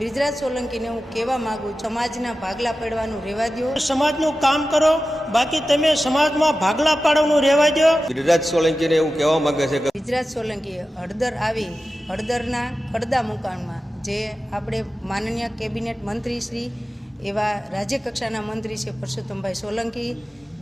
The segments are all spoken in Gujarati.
બ્રિજરાજ સોલંકીને હું કહેવા માગું સમાજના ભાગલા પાડવાનું રહેવા દો સમાજનું કામ કરો બાકી તમે સમાજમાં ભાગલા પાડવાનું રહેવા દો ગિરિરાજ સોલંકીને એવું કહેવા માંગે છે કે બ્રિજરાજ સોલંકી હળદર આવી હળદરના કડદા મુકાણમાં જે આપણે માનનીય કેબિનેટ મંત્રી શ્રી એવા રાજ્યકક્ષાના મંત્રી છે પરસોત્તમભાઈ સોલંકી,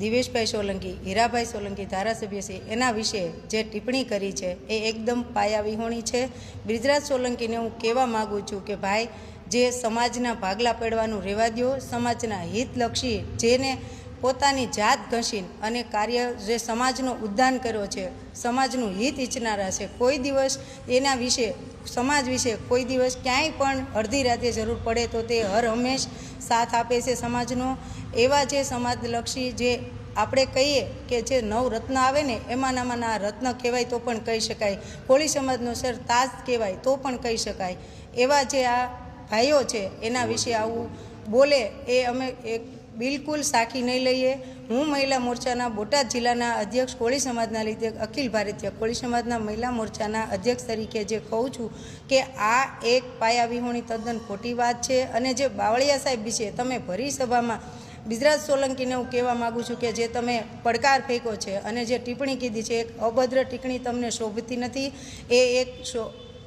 દિવેશભાઈ સોલંકી, હીરાભાઈ સોલંકી, ધારાસભ્ય છે. એના વિશે જે ટિપ્પણી કરી છે એ એકદમ પાયાવિહોણી છે. બ્રિજરાજ સોલંકીને હું કહેવા માગું છું કે ભાઈ, જે સમાજના ભાગલા પડવાનું રહેવા દો સમાજના હિતલક્ષી જેને પોતાની જાત ઘસીને અને કાર્ય જે સમાજનો ઉદ્ધાન કર્યો છે, સમાજનું હિત ઈચ્છનારા છે, કોઈ દિવસ એના વિશે, સમાજ વિશે કોઈ દિવસ ક્યાંય પણ અડધી રાતે જરૂર પડે તો તે હર હંમેશ સાથ આપે છે સમાજનો. એવા જે સમાજલક્ષી જે આપણે કહીએ કે જે નવ રત્ન આવે ને એમાંનામાંના રત્ન કહેવાય તો પણ કહી શકાય. કોળી સમાજનો સર તાજ કહેવાય તો પણ કહી શકાય. એવા જે આ ભાઈઓ છે, એના વિશે આવું બોલે એ અમે એક બિલકુલ સાખી નહીં લઈએ. હું મહિલા મોરચાના બોટાદ જિલ્લાના અધ્યક્ષ કોળી સમાજના લીધે અખિલ ભારતીય કોળી સમાજના મહિલા મોરચાના અધ્યક્ષ તરીકે જે કહું છું કે આ એક પાયા વિહોણી તદ્દન ખોટી વાત છે અને જે બાવળિયા સાહેબ વિશે તમે ભરી સભામાં બિજરાજ સોલંકીને હું કહેવા માગું છું કે જે તમે પડકાર ફેંકો છે અને જે ટિપ્પણી કીધી છે, એક અભદ્ર ટિપ્પણી તમને શોભતી નથી, એ એક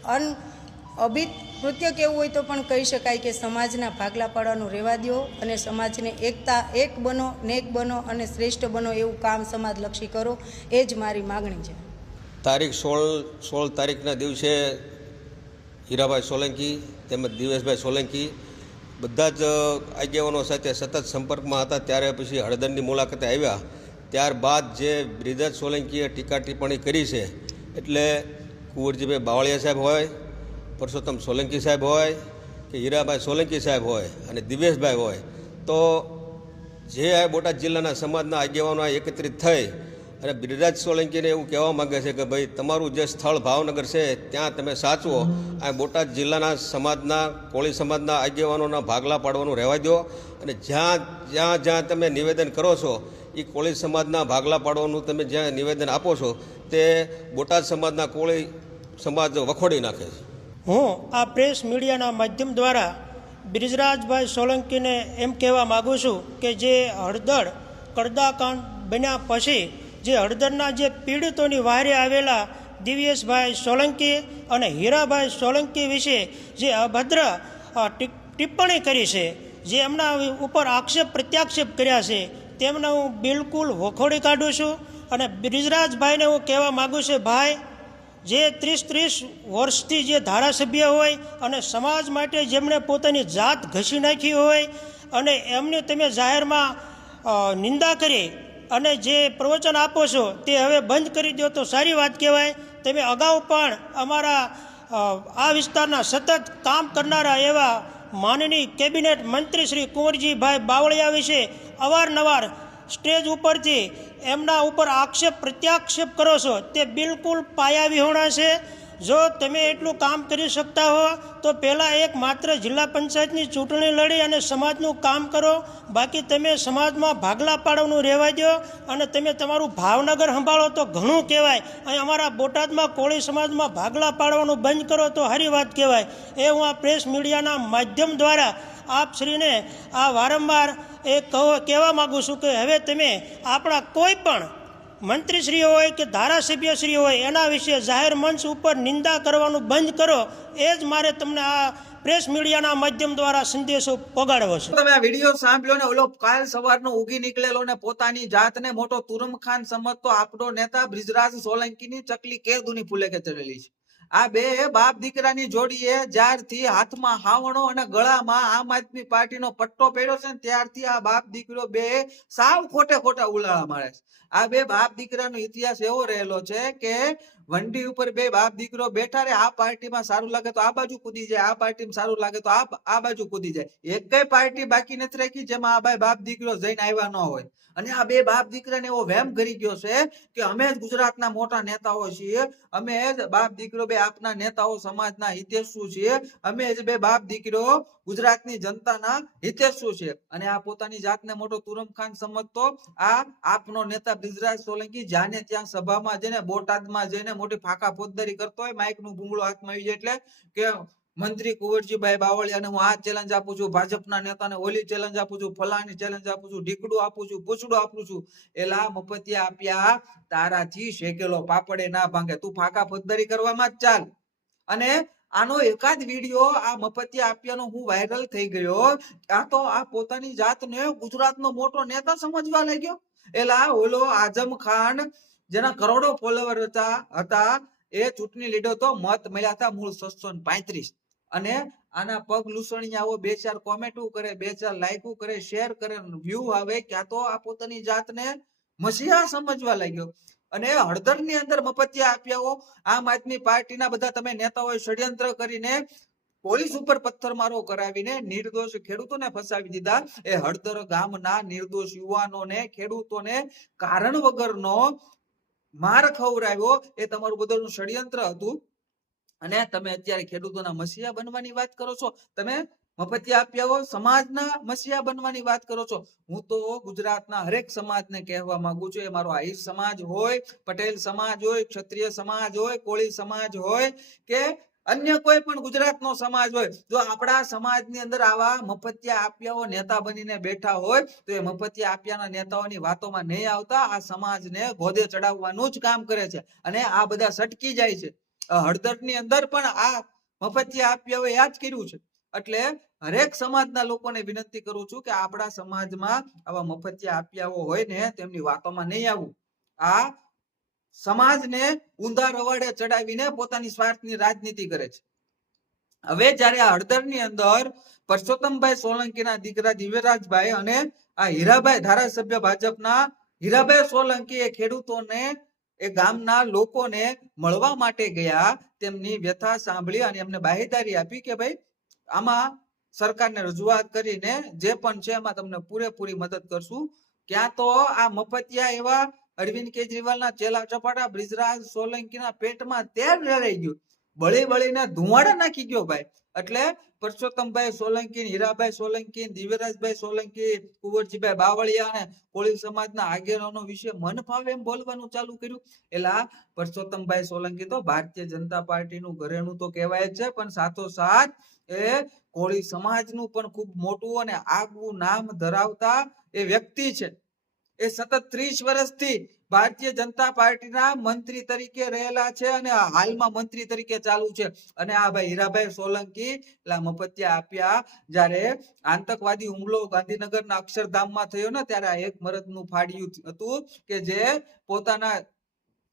અન અભિત, કૃત્ય કેવું હોય તો પણ કહી શકાય કે સમાજના ભાગલા પાડવાનું રહેવા દો અને સમાજને એકતા, એક બનો, નેક બનો અને શ્રેષ્ઠ બનો એવું કામ સમાજલક્ષી કરો. એ જ મારી માગણી છે. તારીખ સોળ સોળ તારીખના દિવસે હીરાભાઈ સોલંકી તેમજ દિવેશભાઈ સોલંકી બધા જ આગેવાનો સાથે સતત સંપર્કમાં હતા. ત્યારે પછી હળદરની મુલાકાતે આવ્યા. ત્યારબાદ જે બ્રિજરાજ સોલંકીએ ટીકા ટિપ્પણી કરી છે, એટલે કુંવરજીભાઈ બાવળિયા સાહેબ હોય પરસોત્તમ સોલંકી સાહેબ હોય કે હીરાભાઈ સોલંકી સાહેબ હોય અને દિવેશભાઈ હોય, તો જે આ બોટાદ જિલ્લાના સમાજના આગેવાનો એકત્રિત થઈ અને બ્રિજરાજ સોલંકીને એવું કહેવા માંગે છે કે ભાઈ, તમારું જે સ્થળ ભાવનગર છે, ત્યાં તમે સાચવો. આ બોટાદ જિલ્લાના સમાજના, કોળી સમાજના આગેવાનોના ભાગલા પાડવાનું રહેવા દો અને જ્યાં જ્યાં જ્યાં તમે નિવેદન કરો છો એ કોળી સમાજના ભાગલા પાડવાનું તમે જ્યાં નિવેદન આપો છો, તે બોટાદ સમાજના કોળી સમાજ વખોડી નાખે છે. હું આ પ્રેસ મીડિયાના માધ્યમ દ્વારા બ્રિજરાજભાઈ સોલંકીને એમ કહેવા માગું છું કે જે હળદર કડદાકાંડ બન્યા પછી જે હળદરના જે પીડિતોની વારે આવેલા દિવ્યેશભાઈ સોલંકી અને હીરાભાઈ સોલંકી વિશે જે અભદ્ર ટિપ્પણી કરી છે, જે એમના ઉપર આક્ષેપ પ્રત્યાક્ષેપ કર્યા છે, તેમને હું બિલકુલ વખોડી કાઢું છું અને બ્રિજરાજભાઈને હું કહેવા માગું છું, ભાઈ જે ત્રીસ ત્રીસ વર્ષથી જે ધારાસભ્ય હોય અને સમાજ માટે જેમણે પોતાની જાત ઘસી નાખી હોય અને એમને તમે જાહેરમાં નિંદા કરી અને જે પ્રવચન આપો છો તે હવે બંધ કરી દો તો સારી વાત કહેવાય. તમે અગાઉ પણ અમારા આ વિસ્તારના સતત કામ કરનારા એવા માનનીય કેબિનેટ મંત્રી શ્રી કુંવરજીભાઈ બાવળિયા વિશે અવારનવાર સ્ટેજ ઉપરથી એમના ઉપર આક્ષેપ પ્રત્યાક્ષેપ કરો છો, તે બિલકુલ પાયા વિહોણા છે. જો તમે એટલું કામ કરી શકતા હો, તો પહેલાં એક માત્ર જિલ્લા પંચાયતની ચૂંટણી લડી અને સમાજનું કામ કરો. બાકી તમે સમાજમાં ભાગલા પાડવાનું રહેવા દો અને તમે તમારું ભાવનગર સંભાળો તો ઘણું કહેવાય. અહીં અમારા બોટાદમાં કોળી સમાજમાં ભાગલા પાડવાનું બંધ કરો તો હારી વાત કહેવાય. એ હું આ પ્રેસ મીડિયાના માધ્યમ દ્વારા આપ શ્રીને આ વારંવાર એ કહો, કહેવા માગું છું કે હવે તમે આપણા કોઈ પણ મંત્રીશ્રીઓ હોય કે ધારાસભ્યશ્રી હોય, એના વિશે જાહેર મંચ ઉપર નિંદા કરવાનું બંધ કરો, એ જ મારે તમને આ પ્રેસ મીડિયાના માધ્યમ દ્વારા સંદેશો પગાડવો છે. તમે આ વીડિયો સાંભળ્યો ને ઓલો કાલ સવારનો ઉગી નીકળેલો ને પોતાની જાતને મોટો તુરમખાન સમજતો આપણો નેતા બ્રિજરાજ સોલંકીની ચકલી કેદુની ફૂલે કે ચડેલી છે. આ બે બાપ દીકરાની જોડીએ જ્યારથી હાથમાં હાવણો અને ગળામાં આમ આદમી પાર્ટીનો પટ્ટો પહેર્યો છે ત્યારથી આ બાપ દીકરો બે સાવ ખોટે ખોટા ઉલાળા મારે છે. આ બે બાપ દીકરાનો ઇતિહાસ એવો રહેલો છે કે વંડી ઉપર બે બાપ દીકરો બેઠા રે આ પાર્ટીમાં સારું લાગે તો આ બાજુ કૂદી જાય, આ પાર્ટીમાં સારું લાગે તો આ આ બાજુ કૂદી જાય. એક પાર્ટી બાકી નથી રાખી જેમાં આ ભાઈ બાપ દીકરો જઈને આવ્યા ન હોય. અને આ બે બાપ દીકરાને એવો વહેમ કરી ગયો છે કે અમે જ ગુજરાતના મોટા નેતાઓ છીએ, અમે જ બાપ દીકરો બે આપના નેતાઓ સમાજના હિતેશુ છે. અમે જ બે બાપ દીકરો ગુજરાતની જનતાના હિતેશુ છે. અને આ પોતાની જાતને મોટો તુરમ ખાન સમજતો આ આપનો નેતા બ્રિજરાજ સોલંકી જાને ત્યાં સભામાં જઈને બોટાદમાં જઈને મોટી ફાકા ફોજદારી કરતો હોય માઇકનું હાથમાં આવી જાય એટલે કે મંત્રી કુંવરજીભાઈ બાવળિયાને હું આ ચેલેન્જ આપું છું, ભાજપના નેતાને ઓલી ચેલેન્જ આપું છું, ફલાણી ચેલેન્જ આપું છું, ઢીકડું આપું છું પૂછડું આપું છું. એલા મફતિયા આપ્યા, તારાથી શેકેલો પાપડે ના ભાંગે. તું ફાકા ફોજદારી કરવામાં જ ચાલ. અને આનો એકાદ વીડિયો આ મફતિયા આપ્યાનો હું વાયરલ થઈ ગયો. આ તો આ પોતાની જાતને ગુજરાતનો મોટો નેતા સમજવા લાગ્યો. એલા ઓલો આઝમ ખાન, જેના કરોડો ફોલોવર હતા હતા એ ચૂંટણી લીધો તો મત મળ્યા હતા મૂળ છસો પાંત્રીસ. અને આના પગ લૂસણિયાઓ બે ચાર કોમેન્ટો કરે, બે ચાર લાઈકો કરે શેર કરે વ્યૂ આવે, ક્યાં તો આ પોતાની જાતને મસીહા સમજવા લાગ્યો. અને હળદરની અંદર મફતિયા હો. આમ આદમી પાર્ટીના બધા તમે નેતાઓએ ષડયંત્ર કરીને પોલીસ ઉપર પથ્થરમારો કરાવીને નિર્દોષ ખેડૂતોને ફસાવી દીધા. એ હળદર ગામના નિર્દોષ યુવાનોને, ખેડૂતોને કારણ વગરનો માર ખવડાવ્યો. એ તમારું બધાનું ષડયંત્ર હતું. અને તમે અત્યારે ખેડૂતોના મસીહા બનવાની વાત કરો છો, તમે મફતિયા આપ્યાઓ સમાજના મસીહા બનવાની વાત કરો છો. હું તો ગુજરાતના હરેક સમાજને કહેવા માંગુ છું, એ મારો આહિર સમાજ હોય, પટેલ સમાજ હોય, ક્ષત્રિય સમાજ હોય, કોળી સમાજ હોય કે અન્ય કોઈ પણ ગુજરાતનો સમાજ હોય, જો આપણા સમાજની અંદર આવા મફતિયા આપ્યાઓ નેતા બનીને બેઠા હોય, તો એ મફતિયા આપ્યાના નેતાઓની વાતોમાં નહીં આવતા, આ સમાજને ગોદે ચડાવવાનું જ કામ કરે છે. અને આ બધા સટકી જાય છે. હળદરની અંદર પણ આ મફતિયા આપ્યાઓએ આ જ કર્યું છે. એટલે હરેક સમાજના લોકોને વિનંતી કરું છું કે આપણા સમાજમાં આવા મફતિયા આપ્યાઓ હોય ને તેમની વાતોમાં નહીં આવવું આ સમાજને ઊંધા રવાડે ચડાવીને પોતાની સ્વાર્થની રાજનીતિ કરે છે. હવે જ્યારે આ હળદરની અંદર પરસોત્તમભાઈ સોલંકીના દીકરા દિવ્યરાજભાઈ અને આ હીરાભાઈ ધારાસભ્ય ભાજપના હીરાભાઈ સોલંકી એ ખેડૂતોને એ ગામના લોકોને મળવા માટે ગયા તેમની વ્યથા સાંભળી અને એમને બાહેદારી આપી કે ભાઈ આમાં સરકારને રજૂઆત કરીને જે પણ છે એમાં તમને પૂરેપૂરી મદદ કરશું. ક્યાં તો આ મફતિયા એવા અરવિંદ કેજરીવાલના ચેલા ચપાટા બ્રિજરાજ સોલંકીના પેટમાં તેલ રેડાઈ ગયું. બળી બળીને ધુમાડા નાખી ગયો ભાઈ. એટલે પરસોત્તમભાઈ સોલંકી, હીરાભાઈ સોલંકી, દિવ્યરાજભાઈ સોલંકી, કુંવરજીભાઈ બાવળિયા અને કોળી સમાજના આગેવાનો વિશે મન ફાવે એમ બોલવાનું ચાલુ કર્યું. એલા, પરસોત્તમભાઈ સોલંકી તો ભારતીય જનતા પાર્ટીનું ઘરેણું તો કહેવાય છે, પણ સાથોસાથ એ કોળી સમાજનું પણ ખૂબ મોટું અને આગવું નામ ધરાવતા એ વ્યક્તિ છે. એ સતત ત્રીસ વર્ષથી ભારતીય જનતા પાર્ટીના મંત્રી તરીકે રહેલા છે અને હાલમાં મંત્રી તરીકે ચાલુ છે. અને આ ભાઈ હીરાભાઈ સોલંકી મફતિયા આપ્યા જ્યારે આતંકવાદી હુમલો ગાંધીનગરના અક્ષરધામમાં થયો ને ત્યારે આ એક મરદનું ફાડ્યું હતું કે જે પોતાના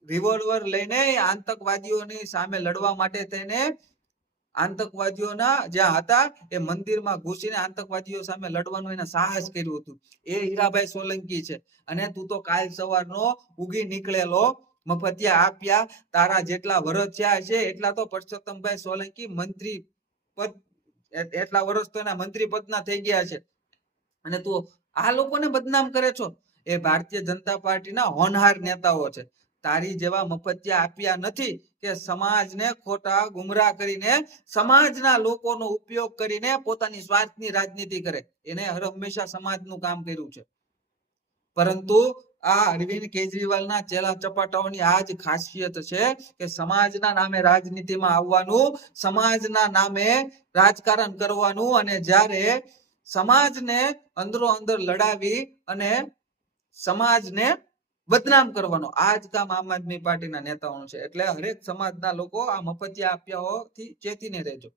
રિવોલ્વર લઈને આતંકવાદીઓની સામે લડવા માટે થઈને આતંકવાદીઓના જ્યાં હતા, એ મંદિરમાં ઘૂસીને આતંકવાદીઓ સામે લડવાનું એને સાહસ કર્યું હતું. એ હીરાભાઈ સોલંકી છે. અને તું તો કાલ સવારનો ઉગી નીકળેલો, મફતિયા આપ્યા, તારા જેટલા થયા છે, એટલા તો પરસોત્તમભાઈ સોલંકી મંત્રી પદ એટલા વર્ષ તો એના મંત્રી પદના થઈ ગયા છે. અને તું આ લોકોને બદનામ કરે છો? એ ભારતીય જનતા પાર્ટીના હોનહાર નેતાઓ છે. તારી જેવા મફતિયા આપ્યા નથી કે સમાજને ખોટા ગુમરાહ કરીને, સમાજના લોકોનો ઉપયોગ કરીને પોતાની સ્વાર્થની રાજનીતિ કરે. એને હંમેશા સમાજનું કામ કર્યું છે. પરંતુ આ અરવિંદ કેજરીવાલના ચેલા ચપાટાઓની આ જ ખાસિયત છે કે સમાજના નામે રાજનીતિમાં આવવાનું, સમાજના નામે રાજકારણ કરવાનું અને જ્યારે સમાજને અંદરો અંદર લડાવી અને સમાજને બદનામ કરવાનો. આ જ કામ આમ આદમી પાર્ટીના નેતાઓનું છે. એટલે હરેક સમાજના લોકો આ મફતિયા આપ્યાઓથી ચેતીને રહેજો.